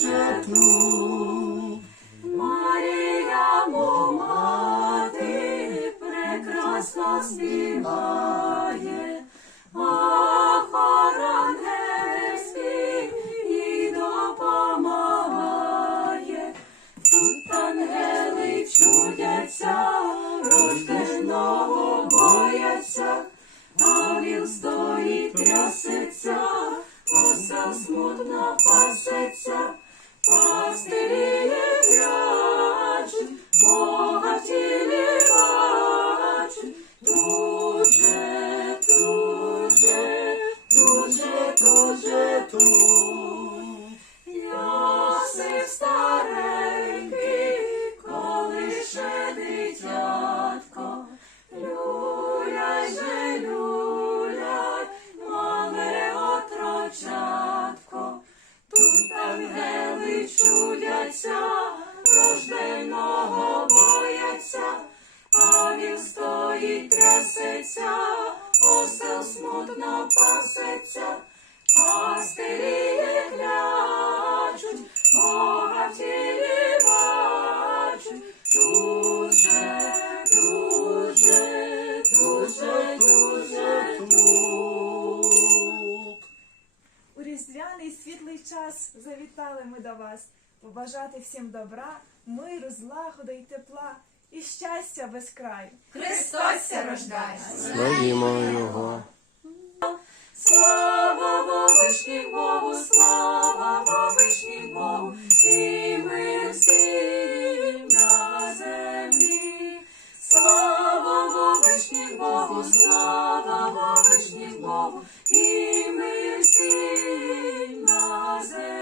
тепло. Завітали ми до вас, побажати всім добра, миру, злагоди й тепла і щастя без краю. Христос ся рождає. Славімо Його. Слава Вовишній Богу, слава Вовишній Богу, і ми всім на землі. Слава Вовишній Богу, слава Вовишній Богу, і ми всім на землі.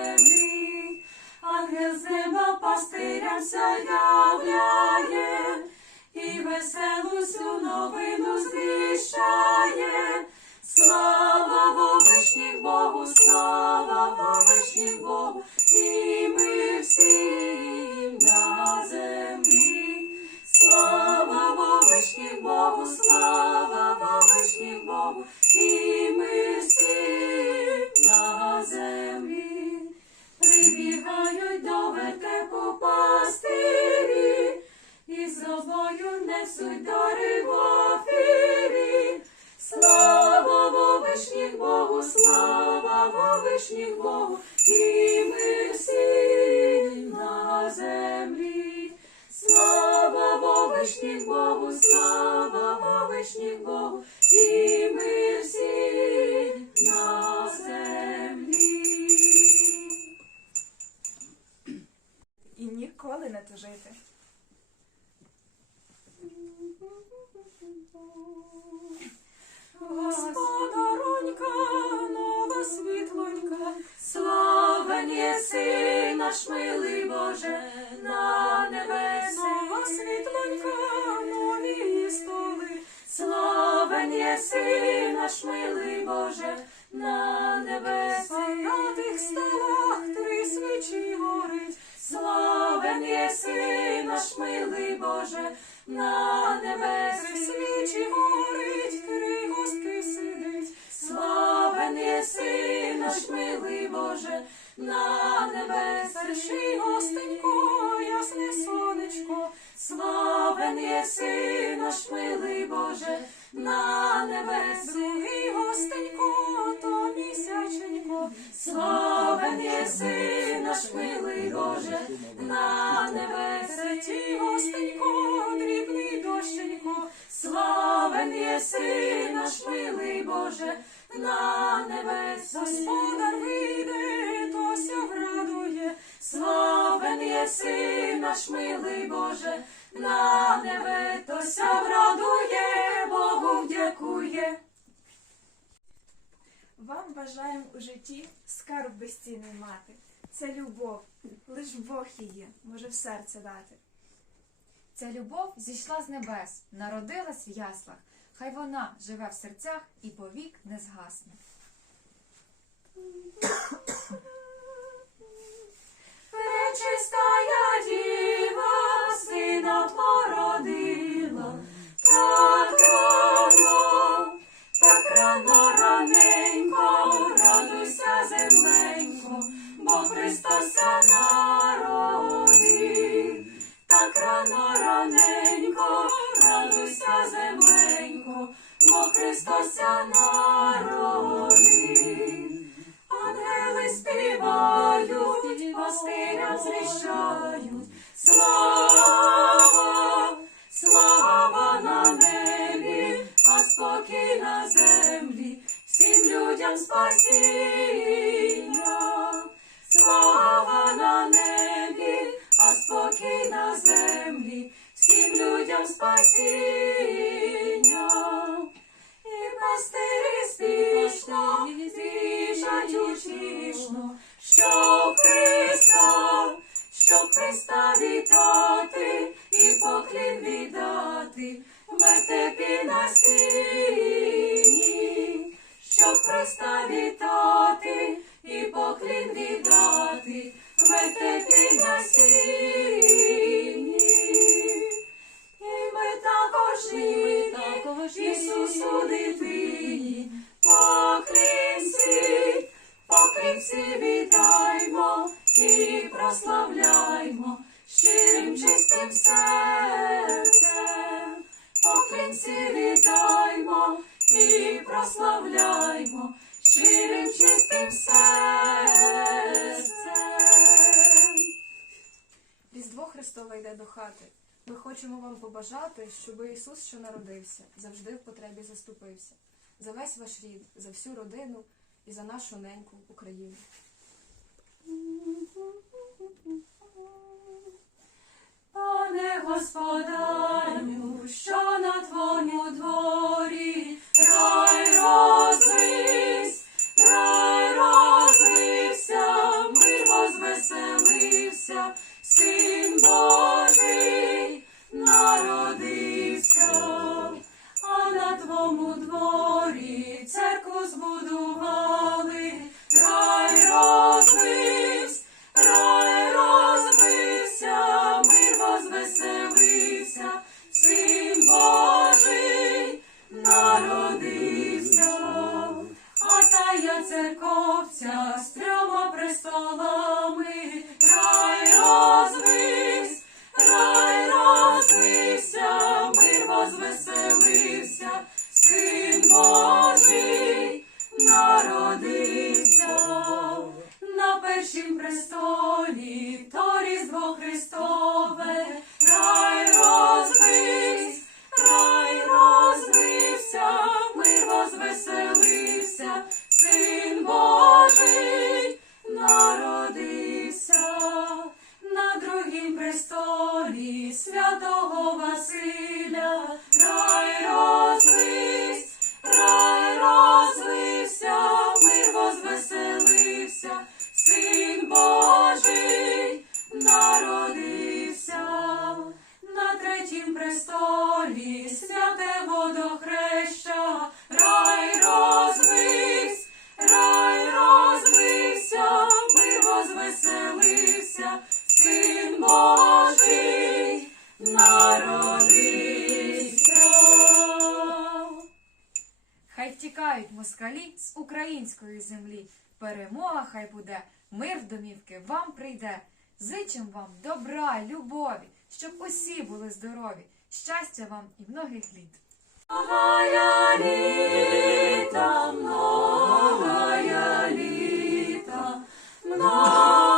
З неба пастирям являє, і веселу всю новину звіщає. Слава Вовишніх Богу, слава Вовишніх Богу, і ми всім на землі. Слава Вовишніх Богу, слава Вовишніх Богу, і несуть дари в офірі. Слава Вовишніх Богу, слава Вовишніх Богу, і ми всі на землі. Слава Вовишніх Богу, слава Вовишніх Богу, і ми всі на землі. І ніколи не тужити. Наш милий Боже, на небесі. Нова світлонька, нові столи, славен єси наш милий Боже, на небесі. На тих столах три свічі горить, славен єси наш милий Боже, на небесі. Свічі горить, три гостки сидить, славен єси наш милий Боже, на небесі. Гостенько, ясне сонечко, славен єси наш милий Боже, на небесі. Гостенько, то місяченько, славен єси наш милий Боже, на небесеті гостенько, дрібний дощенько, славен єси наш милий Боже, на небесі. Господар єси наш милий Боже, на небе, тося врадує, Богу вдякує. Вам бажаємо у житті скарб безцінний мати. Це любов, лиш Бог її може в серце дати. Ця любов зійшла з небес, народилась в яслах. Хай вона живе в серцях і повік не згасне. Пречистая діва сина породила, пастирям. Слава, слава на небі, а спокій на землі, всім людям спасіння. Слава на небі, а спокій на землі, всім людям спасіння. І пастирі спішно, біжать утішно, що Христа, щоб Христа вітати і поклін віддати в вертепі на сіні, щоб Христа вітати і поклін віддати в вертепі на сіні. І ми також нині Ісусу дитині, Різдво йде до хати. Ми хочемо вам побажати, щоб Ісус, що народився, завжди в потребі заступився. За весь ваш рід, за всю родину і за нашу неньку Україну. Пане господарю, was more москалі з української землі. Перемога хай буде, мир в домівки вам прийде. Зичим вам добра, любові, щоб усі були здорові. Щастя вам і многих літ. Літа, многая літа, многая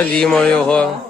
Славімо Його.